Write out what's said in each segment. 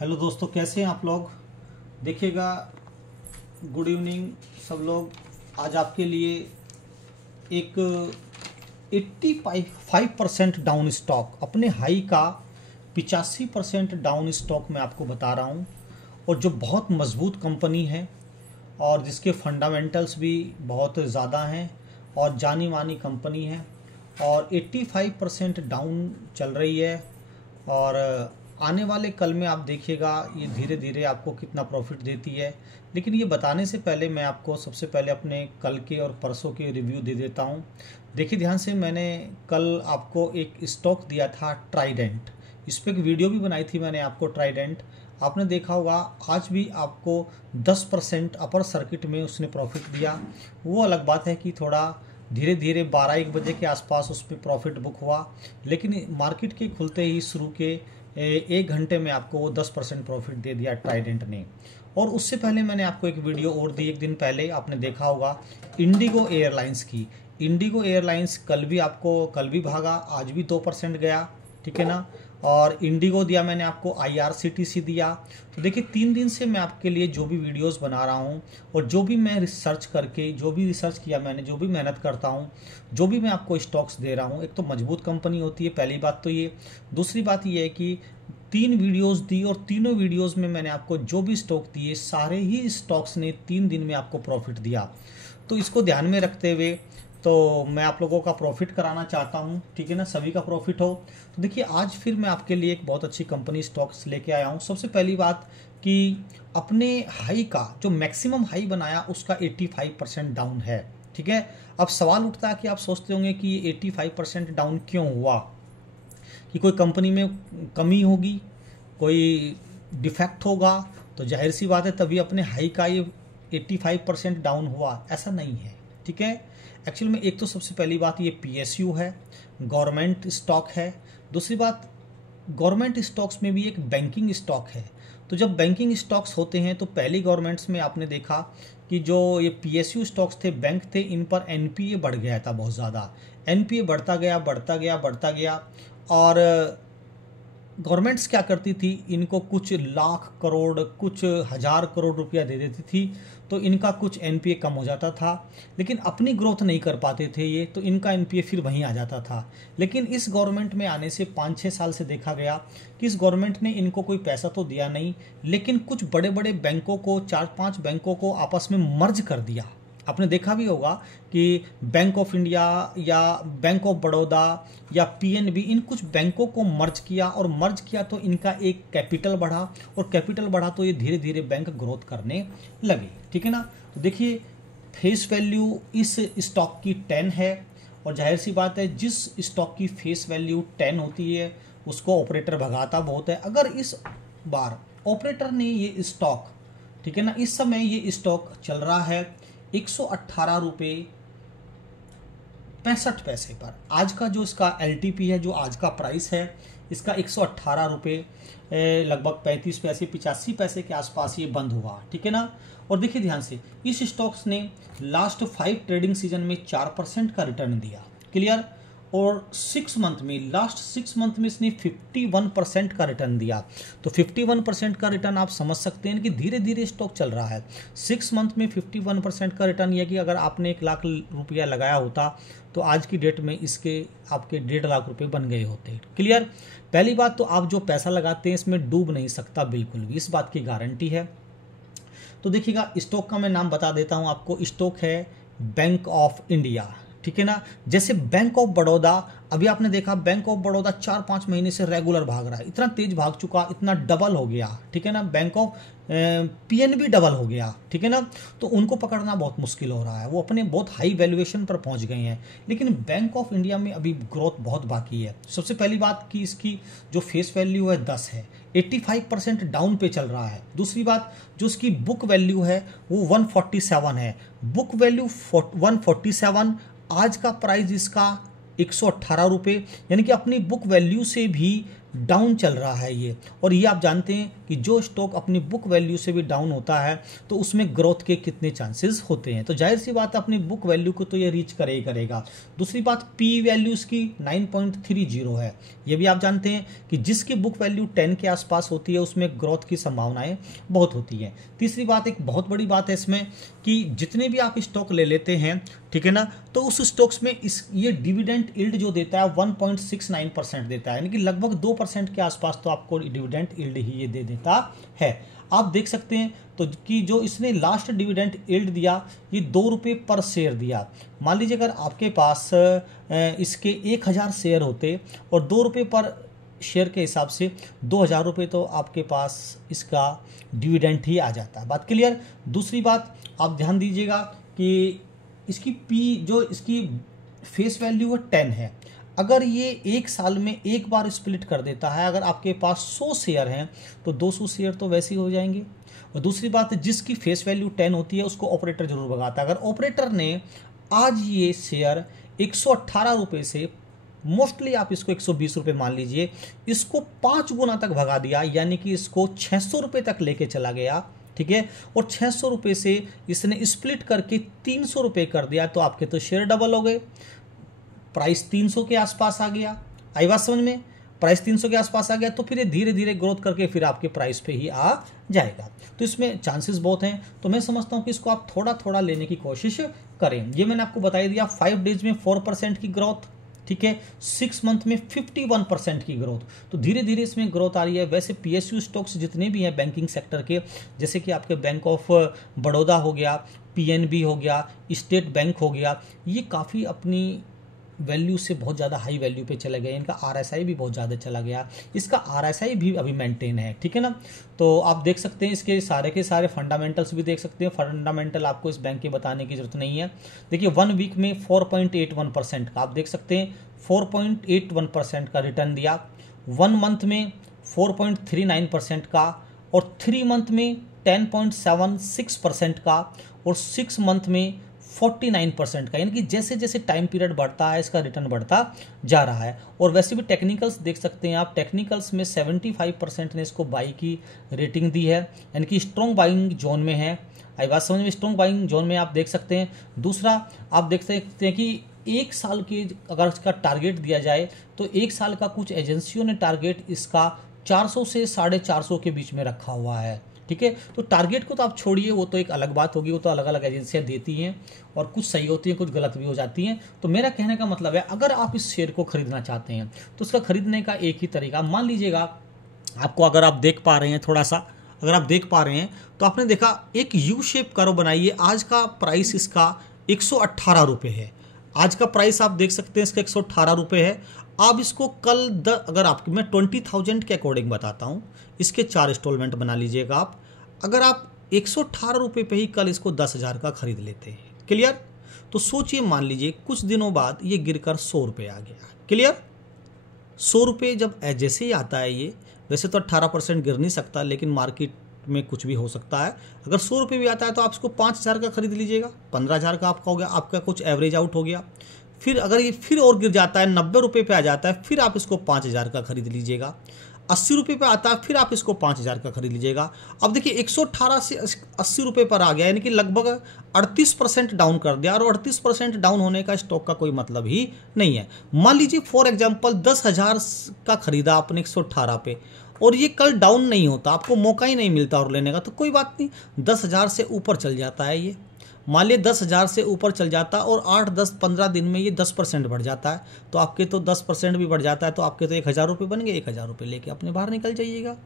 Hello दोस्तों, कैसे हैं आप लोग। देखिएगा, गुड इवनिंग सब लोग। आज आपके लिए एक 85% डाउन स्टॉक, अपने हाई का 85% डाउन स्टॉक मैं आपको बता रहा हूं, और जो बहुत मजबूत कंपनी है और जिसके फंडामेंटल्स भी बहुत ज़्यादा हैं और जानी मानी कंपनी है, और 85% डाउन चल रही है। और आने वाले कल में आप देखिएगा ये धीरे धीरे आपको कितना प्रॉफिट देती है। लेकिन ये बताने से पहले मैं आपको सबसे पहले अपने कल के और परसों के रिव्यू दे देता हूँ। देखिए ध्यान से, मैंने कल आपको एक स्टॉक दिया था ट्राइडेंट, इस पर एक वीडियो भी बनाई थी मैंने आपको। ट्राइडेंट आपने देखा होगा, आज भी आपको 10% अपर सर्किट में उसने प्रॉफिट दिया। वो अलग बात है कि थोड़ा धीरे धीरे 12-1 बजे के आसपास उस पर प्रॉफिट बुक हुआ, लेकिन मार्केट के खुलते ही शुरू के 1 घंटे में आपको वो 10% प्रॉफिट दे दिया ट्राइडेंट ने। और उससे पहले मैंने आपको एक वीडियो और दी, एक दिन पहले आपने देखा होगा इंडिगो एयरलाइंस की। इंडिगो एयरलाइंस कल भी भागा, आज भी 2% गया, ठीक है ना। और इंडिगो दिया मैंने आपको, IRCTC दिया। तो देखिए 3 दिन से मैं आपके लिए जो भी वीडियोस बना रहा हूँ और जो भी मैं रिसर्च किया मैंने, जो भी मेहनत करता हूँ, जो भी मैं आपको स्टॉक्स दे रहा हूँ, एक तो मजबूत कंपनी होती है, पहली बात तो ये। दूसरी बात ये है कि 3 वीडियोस दी और तीनों वीडियोस में मैंने आपको जो भी स्टॉक दिए, सारे ही स्टॉक्स ने 3 दिन में आपको प्रॉफिट दिया। तो इसको ध्यान में रखते हुए तो मैं आप लोगों का प्रॉफिट कराना चाहता हूं, ठीक है ना, सभी का प्रॉफिट हो। तो देखिए आज फिर मैं आपके लिए एक बहुत अच्छी कंपनी स्टॉक्स लेके आया हूं। सबसे पहली बात कि अपने हाई का जो मैक्सिमम हाई बनाया उसका 85% डाउन है, ठीक है। अब सवाल उठता है कि आप सोचते होंगे कि ये 85% डाउन क्यों हुआ, कि कोई कंपनी में कमी होगी, कोई डिफेक्ट होगा, तो जाहिर सी बात है तभी अपने हाई का ये 85% डाउन हुआ। ऐसा नहीं है, ठीक है। एक्चुअल में एक तो सबसे पहली बात ये PSU है, गवर्नमेंट स्टॉक है। दूसरी बात, गवर्नमेंट स्टॉक्स में भी एक बैंकिंग स्टॉक है। तो जब बैंकिंग स्टॉक्स होते हैं तो पहली गवर्नमेंट्स में आपने देखा कि जो ये PSU स्टॉक्स थे, बैंक थे, इन पर NPA बढ़ गया था बहुत ज़्यादा। NPA बढ़ता गया और गवर्नमेंट्स क्या करती थी, इनको कुछ लाख करोड़, कुछ हज़ार करोड़ रुपया दे देती थी, तो इनका कुछ NPA कम हो जाता था। लेकिन अपनी ग्रोथ नहीं कर पाते थे ये, तो इनका NPA फिर वहीं आ जाता था। लेकिन इस गवर्नमेंट में आने से 5-6 साल से देखा गया कि इस गवर्नमेंट ने इनको कोई पैसा तो दिया नहीं, लेकिन कुछ बड़े बड़े बैंकों को, 4-5 बैंकों को आपस में मर्ज कर दिया। आपने देखा भी होगा कि बैंक ऑफ इंडिया या बैंक ऑफ बड़ौदा या PNB, इन कुछ बैंकों को मर्ज किया तो इनका एक कैपिटल बढ़ा, और कैपिटल बढ़ा तो ये धीरे धीरे बैंक ग्रोथ करने लगे, ठीक है ना। तो देखिए फेस वैल्यू इस स्टॉक की 10 है, और जाहिर सी बात है जिस स्टॉक की फेस वैल्यू 10 होती है उसको ऑपरेटर भगाता बहुत है। अगर इस बार ऑपरेटर ने ये स्टॉक, ठीक है ना, इस समय ये स्टॉक चल रहा है 118 रुपये 65 पैसे पर। आज का जो इसका LTP है, जो आज का प्राइस है इसका 118 रुपये लगभग 35 पैसे 85 पैसे के आसपास ये बंद हुआ, ठीक है ना। और देखिए ध्यान से, इस स्टॉक्स ने लास्ट 5 ट्रेडिंग सीजन में 4% का रिटर्न दिया, क्लियर। और लास्ट 6 मंथ में इसने 51% का रिटर्न दिया। तो 51% का रिटर्न आप समझ सकते हैं कि धीरे धीरे स्टॉक चल रहा है। 6 मंथ में 51% का रिटर्न, यह कि अगर आपने 1 लाख रुपया लगाया होता तो आज की डेट में इसके आपके 1.5 लाख रुपए बन गए होते, क्लियर। पहली बात तो आप जो पैसा लगाते हैं इसमें डूब नहीं सकता बिल्कुल भी, इस बात की गारंटी है। तो देखिएगा स्टॉक का मैं नाम बता देता हूं आपको। स्टॉक है बैंक ऑफ इंडिया, ठीक है ना। जैसे बैंक ऑफ बड़ौदा, अभी आपने देखा बैंक ऑफ बड़ौदा 4-5 महीने से रेगुलर भाग रहा है, इतना तेज भाग चुका, इतना डबल हो गया, ठीक है ना। बैंक ऑफ PNB डबल हो गया, ठीक है ना। तो उनको पकड़ना बहुत मुश्किल हो रहा है, वो अपने बहुत हाई वैल्यूएशन पर पहुंच गए हैं। लेकिन बैंक ऑफ इंडिया में अभी ग्रोथ बहुत बाकी है। सबसे पहली बात कि इसकी जो फेस वैल्यू है 10 है, 85% डाउन पे चल रहा है। दूसरी बात, जो इसकी बुक वैल्यू है वो 147 है, बुक वैल्यू 147। आज का प्राइस इसका 118 रुपये, यानी कि अपनी बुक वैल्यू से भी डाउन चल रहा है ये। और ये आप जानते हैं कि जो स्टॉक अपनी बुक वैल्यू से भी डाउन होता है तो उसमें ग्रोथ के कितने चांसेस होते हैं। तो जाहिर सी बात है अपनी बुक वैल्यू को तो ये रीच करे ही करेगा। दूसरी बात, पी वैल्यू इसकी 9.30 है। ये भी आप जानते हैं कि जिसकी बुक वैल्यू 10 के आसपास होती है उसमें ग्रोथ की संभावनाएं बहुत होती हैं। तीसरी बात, एक बहुत बड़ी बात है इसमें कि जितने भी आप स्टॉक ले लेते हैं, ठीक है ना, तो उस स्टॉक्स में ये डिविडेंड यील्ड जो देता है 1.69% देता है, यानी कि लगभग 2% के आसपास तो आपको डिविडेंड यील्ड ही ये दे देता है। आप देख सकते हैं तो कि जो इसने लास्ट डिविडेंड यील्ड दिया ये 2 रुपये पर शेयर दिया। मान लीजिए अगर आपके पास इसके 1000 शेयर होते और 2 रुपये पर शेयर के हिसाब से 2000 रुपये तो आपके पास इसका डिविडेंड ही आ जाता है। बात क्लियर। दूसरी बात आप ध्यान दीजिएगा कि इसकी पी जो इसकी फेस वैल्यू 10 है। अगर ये एक साल में एक बार स्प्लिट कर देता है, अगर आपके पास 100 शेयर हैं तो 200 शेयर तो वैसे ही हो जाएंगे। और दूसरी बात, जिसकी फेस वैल्यू 10 होती है उसको ऑपरेटर जरूर भगाता है। अगर ऑपरेटर ने आज ये शेयर 118 रुपये से, मोस्टली आप इसको 120 रुपये मान लीजिए, इसको 5 गुना तक भगा दिया, यानी कि इसको 600 रुपये तक लेके चला गया, ठीक है, और 600 रुपये से इसने स्प्लिट करके 300 रुपये कर दिया, तो आपके तो शेयर डबल हो गए, प्राइस 300 के आसपास आ गया। आई बात समझ में? प्राइस 300 के आसपास आ गया तो फिर ये धीरे धीरे ग्रोथ करके फिर आपके प्राइस पे ही आ जाएगा। तो इसमें चांसेस बहुत हैं। तो मैं समझता हूँ कि इसको आप थोड़ा थोड़ा लेने की कोशिश करें। ये मैंने आपको बता दिया, 5 डेज में 4% की ग्रोथ, ठीक है, 6 मंथ में 51% की ग्रोथ। तो धीरे धीरे इसमें ग्रोथ आ रही है। वैसे पीएसयू स्टॉक्स जितने भी हैं बैंकिंग सेक्टर के, जैसे कि आपके बैंक ऑफ बड़ौदा हो गया, पीएनबी हो गया, स्टेट बैंक हो गया, ये काफ़ी अपनी वैल्यू से बहुत ज़्यादा हाई वैल्यू पे चले गए। इनका आरएसआई भी बहुत ज़्यादा चला गया, इसका आरएसआई भी अभी मेंटेन है, ठीक है ना। तो आप देख सकते हैं इसके सारे के सारे फंडामेंटल्स भी देख सकते हैं। फंडामेंटल आपको इस बैंक के बताने की जरूरत नहीं है। देखिए 1 वीक में 4.81% का आप देख सकते हैं, 4.81% का रिटर्न दिया। 1 मंथ में 4.39% का, और 3 मंथ में 10.76% का, और 6 मंथ में 49% का। यानी कि जैसे जैसे टाइम पीरियड बढ़ता है इसका रिटर्न बढ़ता जा रहा है। और वैसे भी टेक्निकल्स देख सकते हैं आप, टेक्निकल्स में 75% ने इसको बाई की रेटिंग दी है, यानी कि स्ट्रॉन्ग बाइंग जोन में है। आई बात समझ में? स्ट्रॉन्ग बाइंग जोन में आप देख सकते हैं। दूसरा आप देख सकते हैं कि 1 साल की अगर इसका टारगेट दिया जाए तो 1 साल का कुछ एजेंसियों ने टारगेट इसका 400 से 450 के बीच में रखा हुआ है, ठीक है। तो टारगेट को तो आप छोड़िए, वो तो एक अलग बात होगी, वो तो अलग अलग एजेंसियां देती हैं और कुछ सही होती हैं, कुछ गलत भी हो जाती हैं। तो मेरा कहने का मतलब है, अगर आप इस शेयर को खरीदना चाहते हैं तो उसका खरीदने का एक ही तरीका, मान लीजिएगा आपको, अगर आप देख पा रहे हैं थोड़ा सा, अगर आप देख पा रहे हैं तो आपने देखा एक यू शेप कर्व बनाइए। आज का प्राइस इसका 118 रुपये है। आज का प्राइस आप देख सकते हैं इसका 118 रुपये है। आप इसको कल अगर आप, मैं 20,000 के अकॉर्डिंग बताता हूँ, इसके 4 इंस्टॉलमेंट बना लीजिएगा आप। अगर आप 118 रुपये पे ही कल इसको 10,000 का खरीद लेते हैं, क्लियर, तो सोचिए, मान लीजिए कुछ दिनों बाद ये गिरकर 100 रुपये आ गया, क्लियर। 100 रुपये जब जैसे ही आता है, ये वैसे तो 18% गिर नहीं सकता, लेकिन मार्केट में कुछ भी हो सकता है। अगर 100 रुपये भी आता है तो आप इसको 5,000 का खरीद लीजिएगा, 15,000 का आपका हो गया, आपका कुछ एवरेज आउट हो गया। फिर अगर ये फिर और गिर जाता है, 90 रुपये पे आ जाता है, फिर आप इसको 5,000 का खरीद लीजिएगा। 80 रुपये पे आता है, फिर आप इसको 5,000 का खरीद लीजिएगा। अब देखिए 118 से 80 रुपये पर आ गया, यानी कि लगभग 38% डाउन कर दिया। और 38% डाउन होने का स्टॉक का कोई मतलब ही नहीं है। मान लीजिए फॉर एग्जांपल 10,000 का खरीदा आपने 118 पे, और ये कल डाउन नहीं होता, आपको मौका ही नहीं मिलता और लेने का, तो कोई बात नहीं, 10,000 से ऊपर चल जाता है ये। मान लीजिए 10,000 से ऊपर चल जाता और 8, 10, 15 दिन में ये 10% बढ़ जाता है, तो आपके तो 10% भी बढ़ जाता है, तो आपके तो 1,000 रुपये बन गए। 1,000 रुपये लेके अपने बाहर निकल जाइएगा।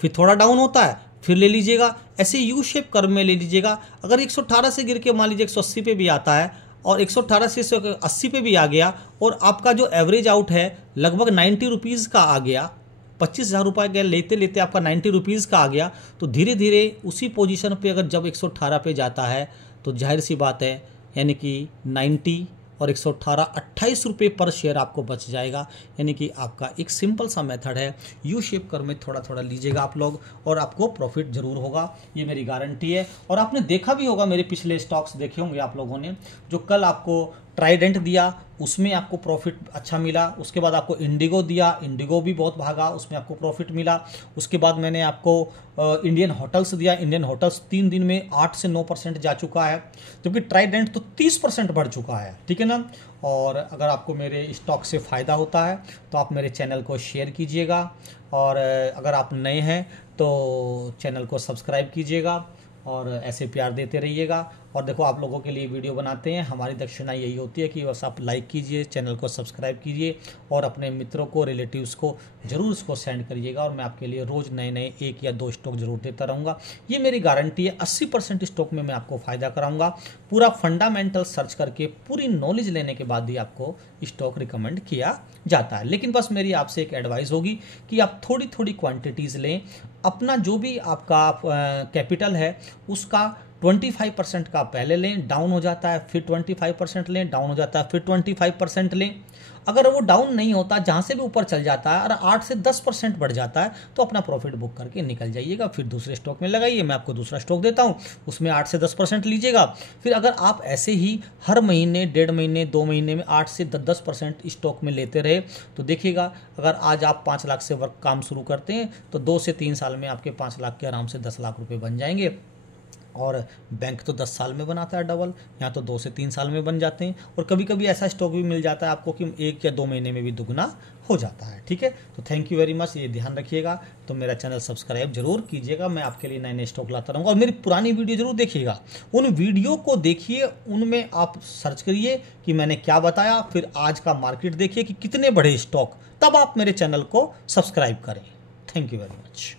फिर थोड़ा डाउन होता है, फिर ले लीजिएगा, ऐसे यू शेप कर्व में ले लीजिएगा। अगर 118 से गिर के मान लीजिए 180 पे भी आता है, और 118 से 80 पे भी आ गया, और आपका जो एवरेज आउट है लगभग 90 रुपीज़ का आ गया, 25,000 रुपये लेते लेते आपका 90 रुपीज़ का आ गया, तो धीरे धीरे उसी पोजीशन पे अगर जब 118 पे जाता है तो जाहिर सी बात है, यानी कि 90 और 118, 28 रुपये पर शेयर आपको बच जाएगा। यानी कि आपका एक सिंपल सा मेथड है, यू शेप कर में थोड़ा थोड़ा लीजिएगा आप लोग, और आपको प्रॉफिट जरूर होगा, ये मेरी गारंटी है। और आपने देखा भी होगा, मेरे पिछले स्टॉक्स देखे होंगे आप लोगों ने, जो कल आपको ट्राइडेंट दिया, उसमें आपको प्रॉफिट अच्छा मिला। उसके बाद आपको इंडिगो दिया, इंडिगो भी बहुत भागा, उसमें आपको प्रॉफिट मिला। उसके बाद मैंने आपको इंडियन होटल्स दिया, इंडियन होटल्स 3 दिन में 8 से 9% जा चुका है, जबकि ट्राइडेंट तो 30% बढ़ चुका है, ठीक है ना। और अगर आपको मेरे स्टॉक से फ़ायदा होता है तो आप मेरे चैनल को शेयर कीजिएगा, और अगर आप नए हैं तो चैनल को सब्सक्राइब कीजिएगा और ऐसे प्यार देते रहिएगा। और देखो, आप लोगों के लिए वीडियो बनाते हैं, हमारी दक्षिणा यही होती है कि बस आप लाइक कीजिए, चैनल को सब्सक्राइब कीजिए और अपने मित्रों को, रिलेटिव्स को ज़रूर इसको सेंड करिएगा। और मैं आपके लिए रोज़ नए नए 1 या 2 स्टॉक ज़रूर देता रहूँगा, ये मेरी गारंटी है। 80% स्टॉक में मैं आपको फ़ायदा कराऊँगा, पूरा फंडामेंटल सर्च करके पूरी नॉलेज लेने के बाद ही आपको स्टॉक रिकमेंड किया जाता है। लेकिन बस मेरी आपसे एक एडवाइस होगी कि आप थोड़ी थोड़ी क्वांटिटीज़ लें। अपना जो भी आपका कैपिटल है उसका 25% का पहले लें, डाउन हो जाता है फिर 25% लें, डाउन हो जाता है फिर 25% लें। अगर वो डाउन नहीं होता, जहाँ से भी ऊपर चल जाता है और 8 से 10% बढ़ जाता है तो अपना प्रॉफिट बुक करके निकल जाइएगा, फिर दूसरे स्टॉक में लगाइए। मैं आपको दूसरा स्टॉक देता हूँ, उसमें 8 से 10% लीजिएगा। फिर अगर आप ऐसे ही हर महीने, 1.5 महीने, 2 महीने में 8 से 10% स्टॉक में लेते रहे तो देखिएगा, अगर आज आप 5 लाख से वर्क काम शुरू करते हैं तो 2 से 3 साल में आपके 5 लाख के आराम से 10 लाख रुपये बन जाएंगे। और बैंक तो 10 साल में बनाता है डबल, यहाँ तो 2 से 3 साल में बन जाते हैं। और कभी कभी ऐसा स्टॉक भी मिल जाता है आपको कि 1 या 2 महीने में भी दुगना हो जाता है, ठीक है। तो थैंक यू वेरी मच, ये ध्यान रखिएगा। तो मेरा चैनल सब्सक्राइब जरूर कीजिएगा, मैं आपके लिए नए नए स्टॉक लाता रहूँगा। और मेरी पुरानी वीडियो जरूर देखिएगा, उन वीडियो को देखिए, उनमें आप सर्च करिए कि मैंने क्या बताया, फिर आज का मार्केट देखिए कि कितने बड़े स्टॉक, तब आप मेरे चैनल को सब्सक्राइब करें। Thank you very much.